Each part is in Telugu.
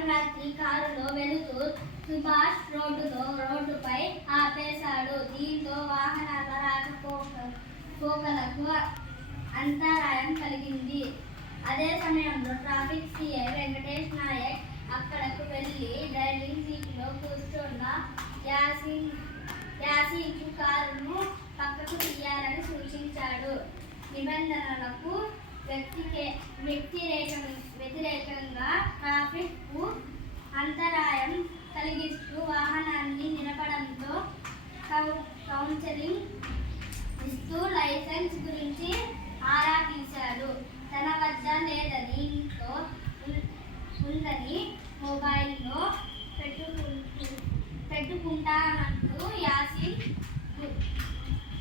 బుధవారం రాత్రి కారులో వెళుతూ సుభాష్ రోడ్డుపై ఆపేశాడు. దీంతో వాహనాల రాకపోకలకు అంతరాయం కలిగింది. అదే సమయంలో ట్రాఫిక్ సిఐ వెంకటేష్ నాయక్ అక్కడకు వెళ్లి డ్రైవింగ్ సీటులో కూర్చున్న యాసిన్కు కారును పక్కకు తీయాలని సూచించాడు. నిబంధనలకు వ్యతిరేకంగా ట్రాఫిక్ కు అంతరాయం కలిగిస్తూ వాహనాన్ని నిలపడంతో కౌన్సిలింగ్ ఇస్తూ లైసెన్స్ గురించి ఆరా తీశాడు. తన వద్ద లేదని, ఇంట్లో ఉందని మొబైల్లో పెట్టుకుంటానంటూ యాసిన్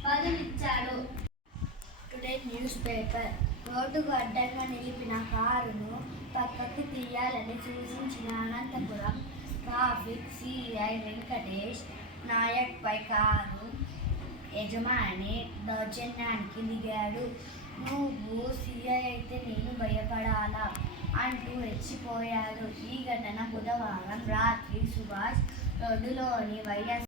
బదులిచ్చాడు. టుడే న్యూస్ పేపర్ రోడ్డుకు అడ్డంగా నిలిపిన కారును పక్కకు తీయాలని సూచించిన అనంతపురం ట్రాఫిక్ సిఐ వెంకటేష్ నాయక్పై కారు యజమాని దౌర్జన్యానికి దిగాడు. నువ్వు సిఐ అయితే నేను భయపడాలా అంటూ రెచ్చిపోయాడు. ఈ ఘటన బుధవారం రాత్రి సుభాష్ రోడ్డులోని వైఎస్.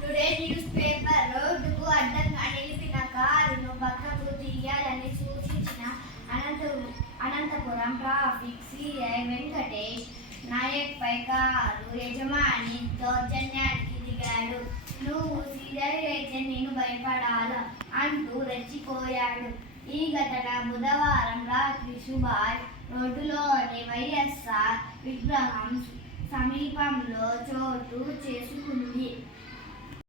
టుడే న్యూస్ పేపర్ రోడ్డుకు అడ్డంగా నిలిపిన కారును పక్కకు తీయాలని సూచించిన అనంతపురం ట్రాఫిక్ సిఐ వెంకటేష్ నాయక్పై కారు యజమాని దౌర్జన్యానికి దిగాడు. నువ్వు సిఐ అయితే నేను భయపడాలా అంటూ రెచ్చిపోయాడు. ఈ ఘటన బుధవారం రాత్రి సుభాష్ రోడ్డులోని వైఎస్ఆర్ విగ్రహం సమీపంలో చోటు చేసుకుంది.